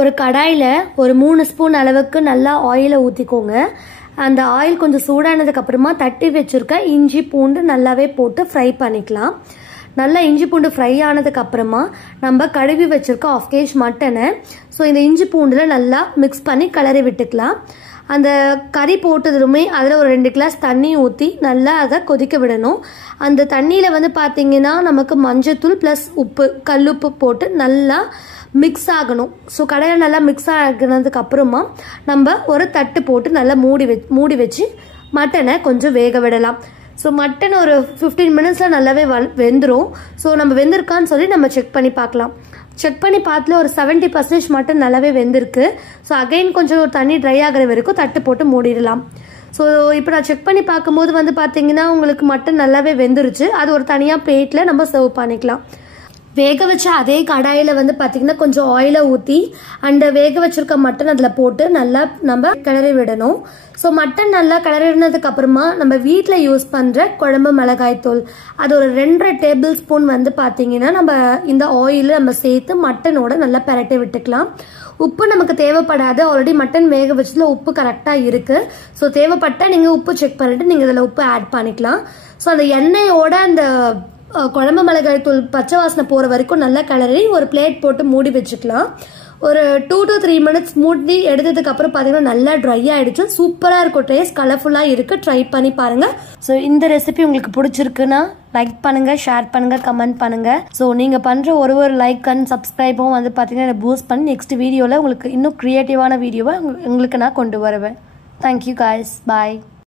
ஒரு கடாயில் ஒரு 3 ஸ்பூன் அளவுக்கு நல்லா ஆயிலை ஊற்றிக்கோங்க. அந்த ஆயில் கொஞ்சம் சூடானதுக்கப்புறமா தட்டி வச்சுருக்க இஞ்சி பூண்டு நல்லாவே போட்டு ஃப்ரை பண்ணிக்கலாம். நல்லா இஞ்சி பூண்டு ஃப்ரை ஆனதுக்கப்புறமா நம்ம கழுவி வச்சுருக்க 1/2 kg மட்டனை இந்த இஞ்சி பூண்டில் நல்லா மிக்ஸ் பண்ணி கிளறி விட்டுக்கலாம். அந்த கறி போட்டதுமே அதில் ஒரு 2 கிளாஸ் தண்ணி ஊற்றி நல்லா அதை கொதிக்க விடணும். அந்த தண்ணியில் பார்த்தீங்கன்னா நமக்கு மஞ்சத்தூள் ப்ளஸ் உப்பு கல்லுப்பு போட்டு நல்லா மிக்ஸ் ஆகணும். கடையில் நல்லா மிக்ஸ் ஆகினதுக்கப்புறமா நம்ம ஒரு தட்டு போட்டு நல்லா மூடி வச்சு மட்டனை கொஞ்சம் வேக விடலாம். மட்டன் ஒரு 15 மினிட்ஸில் நல்லாவே வெந்துடும். நம்ம வெந்திருக்கான்னு சொல்லி நம்ம செக் பண்ணி பார்க்கலாம். செக் பண்ணி பார்த்துல ஒரு 70% மட்டன் நல்லாவே வெந்திருக்கு. அகைன் கொஞ்சம் ஒரு தண்ணி ட்ரை ஆகிற வரைக்கும் தட்டு போட்டு மூடிடலாம். இப்போ நான் செக் பண்ணி பார்க்கும்போது பார்த்தீங்கன்னா உங்களுக்கு மட்டன் நல்லாவே வெந்துருச்சு. அது ஒரு தனியாக பிளேட்டில் நம்ம சர்வ் பண்ணிக்கலாம். வேக வச்ச அதே கடாயில் பார்த்தீங்கன்னா கொஞ்சம் ஆயிலை ஊற்றி அந்த வேக வச்சிருக்க மட்டன் அதில் போட்டு நல்லா நம்ம கிளறி விடணும். மட்டன் நல்லா கிளறினதுக்கு அப்புறமா நம்ம வீட்டில் யூஸ் பண்ணுற குழம்பு மிளகாய் தூள் அது ஒரு 2.5 டேபிள் ஸ்பூன் பார்த்தீங்கன்னா நம்ம இந்த ஆயிலில் நம்ம சேர்த்து மட்டனோட நல்லா பிரட்டி விட்டுக்கலாம். உப்பு நமக்கு தேவைப்படாது. ஆல்ரெடி மட்டன் வேக வச்சதுல உப்பு கரெக்டாக இருக்குது. தேவைப்பட்டா நீங்கள் உப்பு செக் பண்ணிட்டு நீங்கள் இதில் உப்பு ஆட் பண்ணிக்கலாம். அந்த எண்ணெயோட அந்த குழம்பு மிளகாய் தூள் பச்சை வாசனை போகிற வரைக்கும் நல்லா கிளறி ஒரு பிளேட் போட்டு மூடி வச்சுக்கலாம். ஒரு 2 to 3 மினிட்ஸ் மூடி எடுத்ததுக்கு அப்புறம் பார்த்தீங்கன்னா நல்லா ட்ரை ஆயிடுச்சு. சூப்பராக இருக்கும். டேஸ்ட் கலர்ஃபுல்லாக இருக்கு. ட்ரை பண்ணி பாருங்க. இந்த ரெசிபி உங்களுக்கு பிடிச்சிருக்குன்னா லைக் பண்ணுங்க, ஷேர் பண்ணுங்க, கமெண்ட் பண்ணுங்க. நீங்க பண்ற ஒரு லைக் அண்ட் சப்ஸ்கிரைபும் பார்த்தீங்கன்னா பூஸ்ட் பண்ணி நெக்ஸ்ட் வீடியோவில் உங்களுக்கு இன்னும் கிரியேட்டிவான வீடியோவை உங்களுக்கு நான் கொண்டு வருவேன். Thank you guys. பாய்.